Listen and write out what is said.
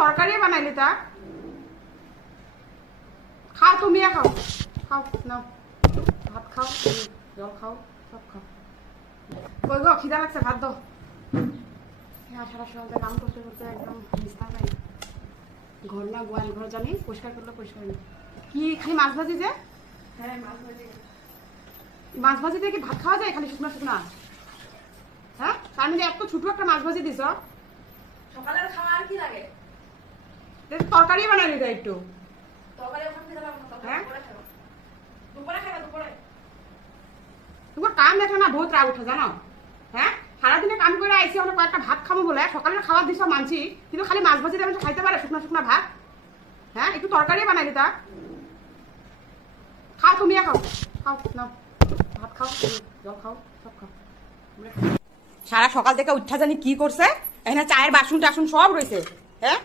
তরকারি বানাইলি তা খাও, তুমি খাও, খাও নাও, ভাত খাও, জল খাও, সব খাও। কই গো, খিদা লাগছে, ভাত দাও। হ্যাঁ, সারা সকালটা কাম করতে করতে একদম নিস্তার নাই। ঘর না গোয়াল ঘর জানি পরিষ্কার করলে পরিষ্কার নেই। কি খালি মাছ ভাজি যে? হ্যাঁ, মাছ ভাজি। মাছ ভাজি দিয়ে কি ভাত খাওয়া যায় খালি শুকনা শুকনা? হ্যাঁ, তার মধ্যে এত ছোট একটা মাছ ভাজি দিছ। সকালের খাওয়া আর কি লাগে? তরকারি বানাইলি তা একটু। তরকারি এখন খেতে লাগবে না, হ্যাঁ? দুপুরে খাবো। দুপুরে খাবে, দুপুরে। তোমার কাম দেখলে না বহুত রাগ উঠে জানো? হ্যাঁ, সারাদিনে কাম করে আইসি, আমরা কয়েকটা ভাত খাবো বলে সকালের খাবার দিছ মানছি, কিন্তু খালি মাছ ভাজি দিয়ে খাইতে পারে শুকনা শুকনা ভাত? হ্যাঁ, একটু তরকারি বানাইলি তা খাও, তুমি খাও, খাও নাও, ভাত খাও, জল খাও, সব খাও। সারা সকাল থেকে উঠা জানি কি করছে, এখানে চায়ের বাসন টাসন সব রয়েছে। হ্যাঁ,